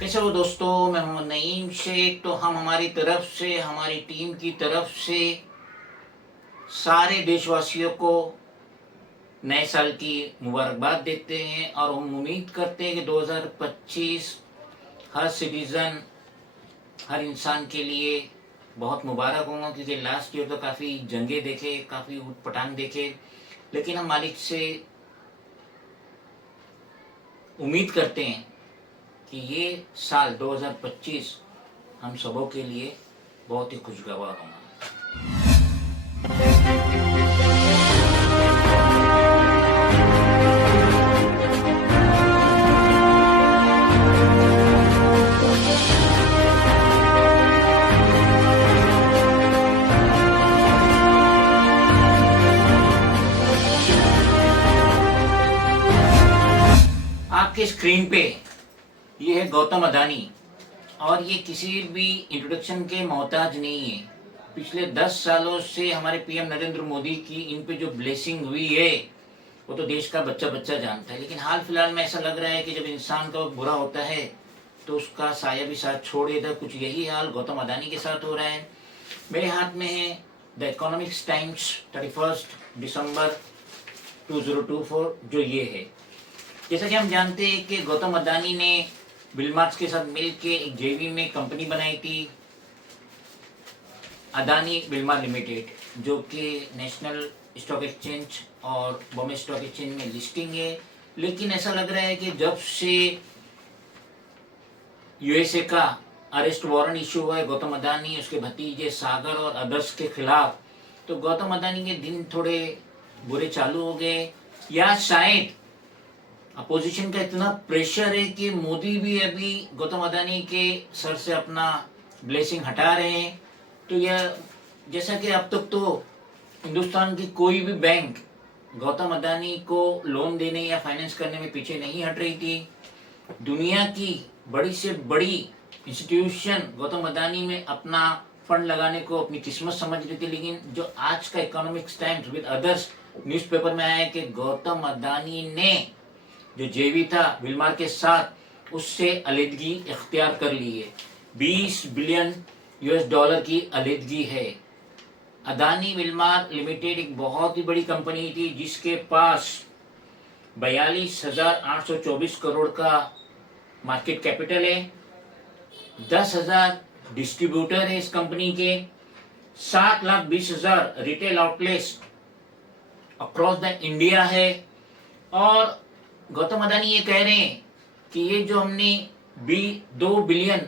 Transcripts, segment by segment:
कैसे हो दोस्तों। मैं मोहम्मद नईम शेख। तो हम हमारी तरफ से, हमारी टीम की तरफ से सारे देशवासियों को नए साल की मुबारकबाद देते हैं और हम उम्मीद करते हैं कि 2025 हर सिटीज़न, हर इंसान के लिए बहुत मुबारक होगा, क्योंकि लास्ट ईयर तो काफ़ी जंगे देखे, काफ़ी ऊट-पटांग देखे, लेकिन हम मालिक से उम्मीद करते हैं कि ये साल 2025 हम सबों के लिए बहुत ही खुशगवार होगा। आपके स्क्रीन पे ये है गौतम अदानी, और ये किसी भी इंट्रोडक्शन के मोहताज नहीं है। पिछले 10 सालों से हमारे पीएम नरेंद्र मोदी की इन पे जो ब्लेसिंग हुई है वो तो देश का बच्चा बच्चा जानता है। लेकिन हाल फिलहाल में ऐसा लग रहा है कि जब इंसान का वक्त बुरा होता है तो उसका साया भी साथ छोड़ देता है। कुछ यही हाल गौतम अदानी के साथ हो रहा है। मेरे हाथ में है द इकोनॉमिक्स टाइम्स 31 दिसंबर 2024, जो ये है। जैसा कि हम जानते हैं कि गौतम अदानी ने विलमार्ट के साथ मिलकर एक जेवी में कंपनी बनाई थी, अदानी विलमार्ट लिमिटेड, जो कि नेशनल स्टॉक एक्सचेंज और बॉम्बे स्टॉक एक्सचेंज में लिस्टिंग है। लेकिन ऐसा लग रहा है कि जब से यूएसए का अरेस्ट वारंट इशू हुआ है गौतम अदानी, उसके भतीजे सागर और अदर्स के खिलाफ, तो गौतम अदानी के दिन थोड़े बुरे चालू हो गए, या शायद अपोजिशन का इतना प्रेशर है कि मोदी भी अभी गौतम अदानी के सर से अपना ब्लेसिंग हटा रहे हैं। तो यह, जैसा कि अब तक तो हिंदुस्तान की कोई भी बैंक गौतम अदानी को लोन देने या फाइनेंस करने में पीछे नहीं हट रही थी। दुनिया की बड़ी से बड़ी इंस्टीट्यूशन गौतम अदानी में अपना फंड लगाने को अपनी किस्मत समझ रही थी। लेकिन जो आज का economics times with others newspaper में आया है कि गौतम अदानी ने जो जेवी था विलमार के साथ, उससे अलहदगी इख्तियार कर ली है। 20 बिलियन यूएस डॉलर की अलहदगी है। अदानी विलमार लिमिटेड एक बहुत ही बड़ी कंपनी थी जिसके पास 42,824 करोड़ का मार्केट कैपिटल है, 10,000 डिस्ट्रीब्यूटर है इस कंपनी के, 7,20,000 retail outlets across the India है। और गौतम अदानी ये कह रहे हैं कि ये जो हमने 2 बिलियन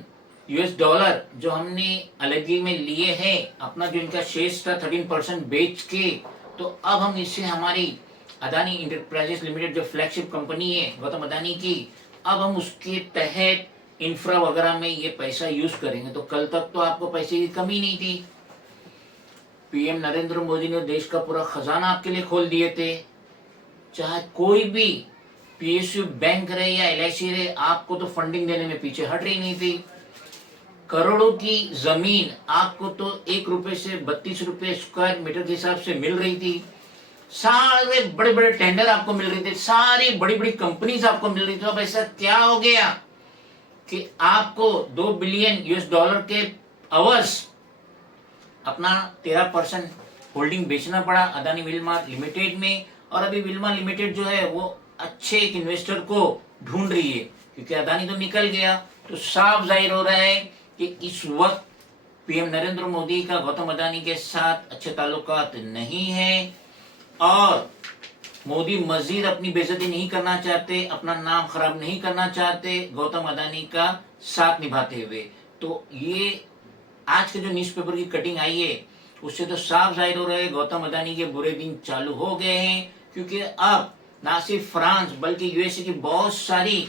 यूएस डॉलर जो हमने अलहदगी में लिए हैं, अपना जो इनका शेयर्स था 13% बेच के, तो अब हम इससे हमारी अदानी इंटरप्राइजेस लिमिटेड जो फ्लैगशिप कंपनी है गौतम अदानी की, अब हम उसके तहत इंफ्रा वगैरह में ये पैसा यूज करेंगे। तो कल तक तो आपको पैसे की कमी नहीं थी। पीएम नरेंद्र मोदी ने देश का पूरा खजाना आपके लिए खोल दिए थे। चाहे कोई भी पीएसयू बैंक रहे या एलआईसी रहे, आपको तो फंडिंग देने में पीछे हट रही नहीं थी। करोड़ों की जमीन आपको तो 1 रुपए से 32 रुपए स्क्वायर मीटर के हिसाब से मिल रही थी। सारे बड़े बड़े टेंडर आपको मिल रहे थे, सारी बड़ी बड़ी कंपनीज आपको मिल रही थी। अब ऐसा क्या हो गया कि आपको 2 बिलियन यूएस डॉलर के अवर्स अपना 13% होल्डिंग बेचना पड़ा अदानी विलमार लिमिटेड में। और अभी विलमार लिमिटेड जो है वो अच्छे एक इन्वेस्टर को ढूंढ रही है, क्योंकि अदानी तो निकल गया। तो साफ जाहिर हो रहा है कि इस वक्त पीएम नरेंद्र मोदी का गौतम अदानी के साथ अच्छे ताल्लुकात नहीं है, और मोदी मजीद अपनी बेइज्जती नहीं करना चाहते, अपना नाम खराब नहीं करना चाहते गौतम अदानी का साथ निभाते हुए। तो ये आज के जो न्यूज़पेपर की कटिंग आई है उससे तो साफ जाहिर हो रहा है गौतम अदानी के बुरे दिन चालू हो गए हैं। क्योंकि अब ना सिर्फ फ्रांस बल्कि यूएसए की बहुत सारी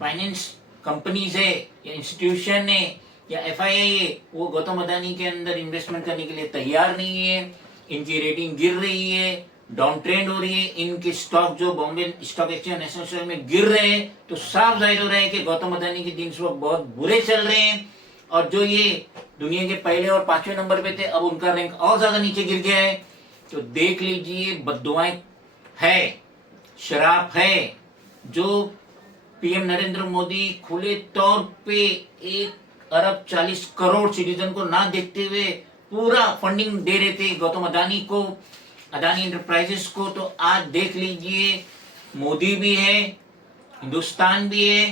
फाइनेंस कंपनीज है या इंस्टीट्यूशन है या एफआईआई है, वो गौतम अदानी के अंदर इन्वेस्टमेंट करने के लिए तैयार नहीं है। इनकी रेटिंग गिर रही है, डाउन ट्रेंड हो रही है, इनके स्टॉक जो Bombay stock exchange national stock में गिर रहे हैं। तो साफ जाहिर हो रहा है कि गौतम अदानी के दिन इस वक्त बहुत बुरे चल रहे हैं, और जो ये दुनिया के पहले और 5वें नंबर पे थे, अब उनका रैंक और ज्यादा नीचे गिर गया है। तो देख लीजिए, बद्दुआएं है, शराब है, जो पीएम नरेंद्र मोदी खुले तौर पे 1 अरब 40 करोड़ सिटीजन को ना देखते हुए पूरा फंडिंग दे रहे थे गौतम अदानी को, अदानी इंटरप्राइजेस को। तो आज देख लीजिए, मोदी भी है, हिंदुस्तान भी है,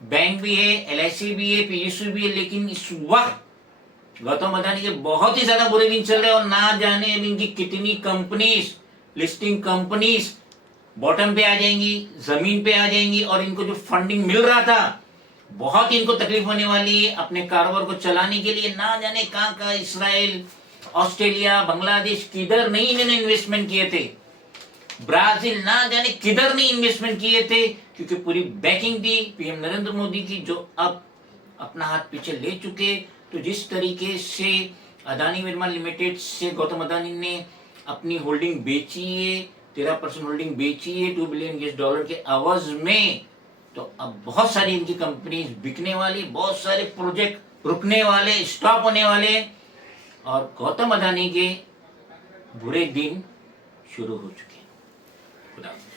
बैंक भी है, एलआईसी भी है, पीएसयू भी है, लेकिन इस वक्त गौतम अदानी के बहुत ही ज्यादा बुरे दिन चल रहे हैं और ना जाने अब इनकी कितनी कंपनीज, लिस्टिंग कंपनीज बॉटम पे आ जाएंगी, जमीन पे आ जाएंगी और इनको जो फंडिंग मिल रहा था बहुत ही इनको तकलीफ होने वाली है अपने कारोबार को चलाने के लिए। ना जाने कहां कहां इसराइल, ऑस्ट्रेलिया, बांग्लादेश किधर नहीं इन्होंने इन्वेस्टमेंट किए थे, ब्राजील ना जाने किधर नहीं इन्वेस्टमेंट किए थे, क्योंकि पूरी बैकिंग थी पीएम नरेंद्र मोदी की, जो अब अपना हाथ पीछे ले चुके। तो जिस तरीके से अदानी विर्मा लिमिटेड से गौतम अदानी ने अपनी होल्डिंग बेची है, 13% होल्डिंग बेची है $2 बिलियन के आवाज में, तो अब बहुत सारी इनकी कंपनीज बिकने वाली, बहुत सारे प्रोजेक्ट रुकने वाले, स्टॉप होने वाले और गौतम अदानी के बुरे दिन शुरू हो चुके हैं। खुदा हाफिज़।